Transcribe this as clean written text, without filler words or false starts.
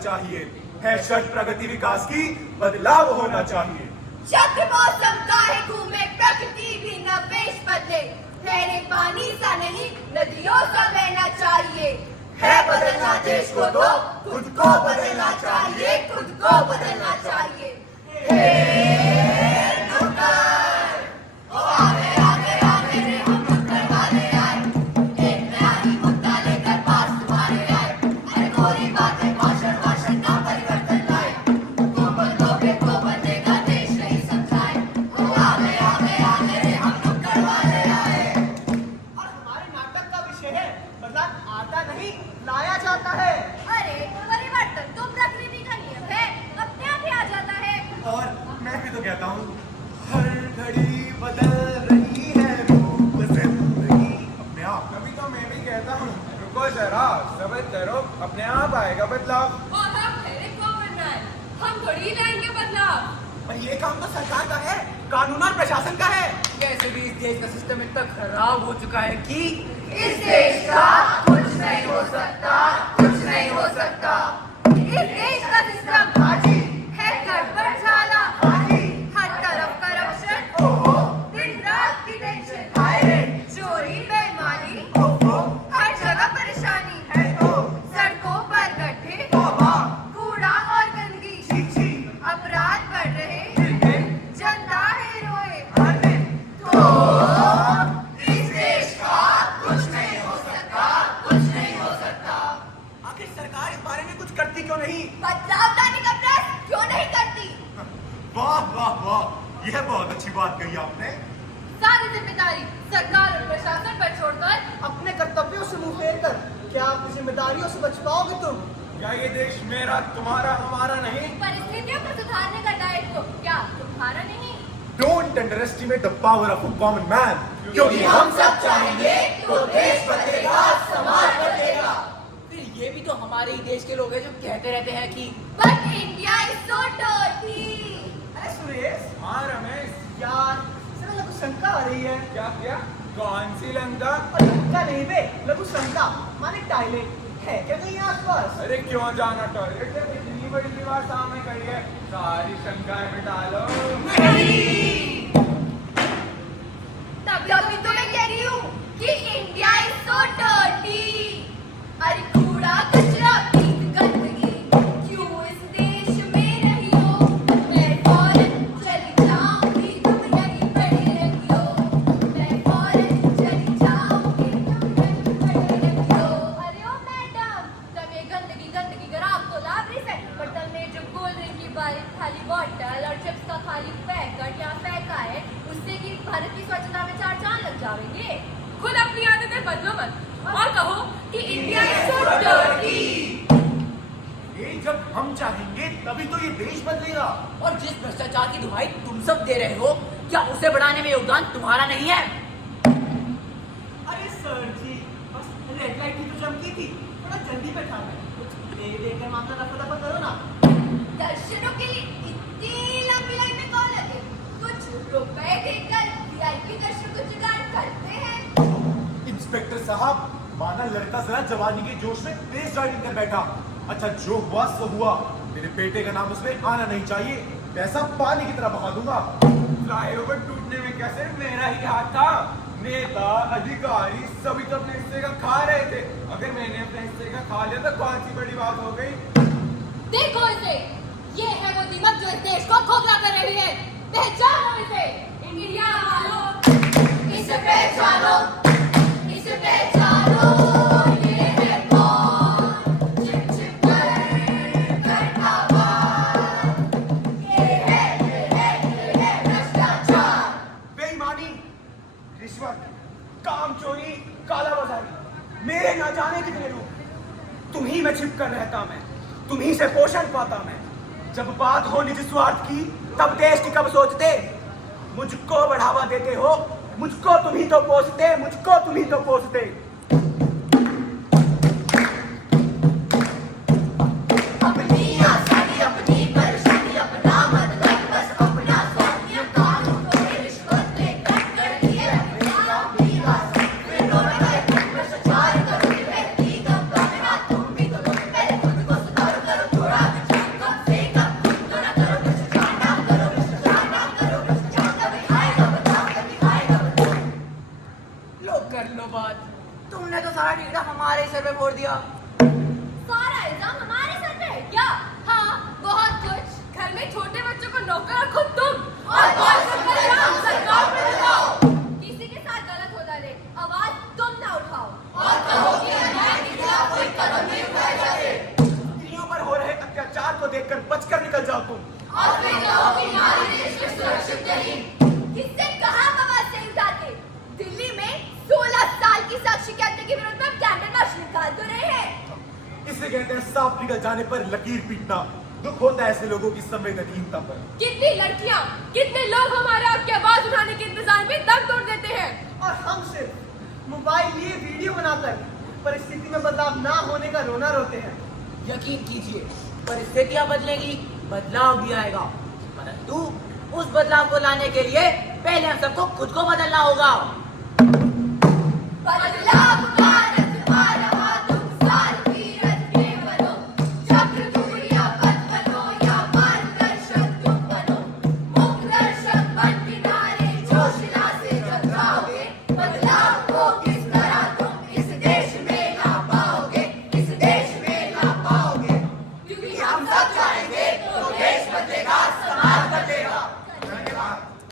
चाहिए। है शर्त प्रगति विकास की, बदलाव होना चाहिए। चक्र मौसम काहे घूमे, प्रकृति भी न वेश बदले। ठहरे पानी सा नहीं, नदियों सा बहना चाहिए। है बदलना देश को तो खुद को बदलना चाहिए, खुद को बदलना चाहिए। हे नुक्कड़, ओ आगे आगे आगे रे हम नुक्कड़ वाले आए। एक नया ही मुद्दा लेकर पास तुम्हारे आए। अरे गोरी बातें भाषण भाषण का परिवर्तन लाए। तुम बदलोगे तो बदलेगा देश नहीं समझाए। ओ आगे आगे आगे रे हम नुक्कड़ वाले आए। और हमारे नाटक का विषय है बदलाव आता नहीं लाया जाता है। अरे परिवर्तन तो प्रकृति का नियम है, अपने आप ही आ जाता है। और मैं भी तो कहता हूँ, हर घड़ी बदल रही है रूप जिंदगी अपने आप। तभी तो मैं भी कहता हूँ, रुको जरा, सब्र करो, अपने आप आएगा बदलाव। और हम ठहरे गवर्नर, हम थोड़ी लाएंगे बदलाव। पर ये काम तो सरकार का है, कानून और प्रशासन का है। कैसे भी इस देश का सिस्टम इतना खराब हो चुका है कि इस देश का कुछ नहीं हो सकता, कुछ नहीं हो सकता। इस देश का सिस्टम हाजी है गड़बड़ झाला। हाजी हर तरफ करप्शन, ओहो दिन रात की टेंशन। हाय रे चोरी बेईमानी, ओहो हर जगह परेशानी है। तो सड़कों पर गड्ढे, कूड़ा और गंदगी, अपराध बढ़ रहे, जनता है रोए। तो इस देश का कुछ नहीं हो सकता, कुछ नहीं हो सकता। आखिर सरकार इस बारे में कुछ करती क्यों नहीं? बदलाव लाने का प्रयास क्यों नहीं करती? वाह वाह वाह, यह बहुत अच्छी बात कही आपने। सारी जिम्मेदारी सरकार और प्रशासन पर छोड़कर अपने कर्तव्यों से मुंह फेर कर क्या अपनी जिम्मेदारियों से बच पाओगे तुम? क्या ये देश मेरा, तुम्हारा, हमारा नहीं? परिस्थितियों को सुधारने का दायित्व क्या तुम्हारा नहीं? Don't underestimate the power of a common man, क्योंकि हम सब चाहेंगे तो देश बदलेगा, समाज बदलेगा। फिर ये भी तो हमारे ही देश के लोग हैं जो कहते रहते हैं कि But India is so dirty. अरे सुरेश, हाँ रमेश, यार इसमें लघु शंका आ रही है। क्या? कौन सी लंका? और लंका नहीं बे, लघु शंका माने टॉयलेट है क्या कहीं आसपास? अरे क्यों जाना टॉयलेट, जब इतनी बड़ी दीवार सामने खड़ी है, सारी शंकाएं मिटा लो। तभी तो मैं कह रही हूँ कि इंडिया इज सो डर्टी। अरे कूड़ा कचरा पीत गंदगी क्यों इस देश में रही हो? मैं फौरन चली जाऊंगी, तुम यहीं पड़ी रही हो। मैं फौरन चली जाऊंगी, तुम यहीं पड़ी रही हो। अरे ओ मैडम, तब ये गंदगी गंदगी कर आपको लाभ से बर्तन में जो कोल्ड ड्रिंक की खाली बॉटल और चिप्स का खाली पैकेट या फेंका है, उससे कि भारत की स्वच्छता में 4 चांद लग जाएंगे। खुद अपनी आदतें बदलो मत और कहो कि इंडिया इज सो डर्टी। ये जब हम चाहेंगे तभी तो ये देश बदलेगा। और जिस भ्रष्टाचार की दुहाई तुम सब दे रहे हो, क्या उसे बढ़ाने में योगदान तुम्हारा नहीं है? अरे सर जी, बस रेड लाइट की तो चमकी थी, थोड़ा जल्दी बैठा है। कुछ देख कर मामला रफा दफा करो ना। दर्शनों के लिए इतनी लंबी लाइन में कौन लगे? कुछ रुपए देकर वीआईपी दर्शनों को जुगाड़ करते हैं। इंस्पेक्टर साहब, माना लड़का जरा जवानी के जोश में तेज ड्राइविंग कर बैठा। अच्छा जो हुआ सो हुआ, मेरे बेटे का नाम उसमें आना नहीं चाहिए। पैसा पानी की तरह बहा दूंगा। फ्लाईओवर टूटने में क्या सिर्फ मेरा ही हाथ था? नेता अधिकारी सभी तो अपने हिस्से का खा रहे थे। अगर मैंने अपने हिस्से का खा लिया तो कौन सी बड़ी बात हो गई? देखो इसे, ये है वो दीमक जो इस देश को खोखला कर रही है। पहचानो इसे, इंडिया वालों, इसे पहचानो, इसे पहचानो। ये है कौन? चिप चिप कर करता वार। ये है भ्रष्टाचार। बेईमानी, रिश्वत, काम चोरी, काला बाजारी, मेरे ना जाने कितने रूप। तुम ही में छिप कर रहता मैं, तुम ही से पोषण पाता मैं। जब बात हो निज स्वार्थ की, तब देश की कब सोचते? मुझको बढ़ावा देते हो, मुझको तुम ही तो पोसते, मुझको तुम ही तो पोसते। अपनी आसानी, अपनी परेशानी, अपना मतलब बस अपना स्वार्थी कानून को रिश्वत में कट कर लिए अपनी अपनी बात। फिर रोड पर भ्रष्टाचार करो, व्यक्ति कम करना तुम भी तो। पहले खुद को सुधारो, करो थोड़ा कर लो बात। तुमने तो सारा टिकट हमारे सर पे फोड़ दिया। सारा इल्जाम हमारे सर पे है क्या? हाँ, बहुत कुछ। घर में छोटे बच्चों को नौकर रखो तुम और बॉयज का काम सरकार पे लगाओ। किसी के साथ गलत होता रहे, आवाज तुम ना उठाओ और कहो कि अन्याय के खिलाफ कोई कदम नहीं उठाए जाते। स्त्रियों पर हो रहे अत्याचार को देखकर बचकर निकल जाओ तुम। और फिर कहो कि नारी देश में सुरक्षित नहीं। किससे कहा आवाज नहीं उठाते? दिल्ली में 16 साल की साक्षी की हत्या के विरोध में कैंडल मार्च निकाल तो रहे हैं। इसे कहते हैं सांप निकल जाने पर लकीर पीटना। दुख होता है ऐसे लोगों की संवेदनहीनता पर। कितनी लड़कियां, कितने लोग हमारे आपकी आवाज उठाने के इंतजार में दम तोड़ देते हैं। और हम सिर्फ मोबाइल लिए वीडियो बनाकर परिस्थिति में बदलाव ना होने का रोना रोते हैं। यकीन कीजिए, परिस्थितियां बदलेगी, बदलाव भी आएगा, परंतु उस बदलाव को लाने के लिए पहले हम सबको खुद को बदलना होगा। बदलाव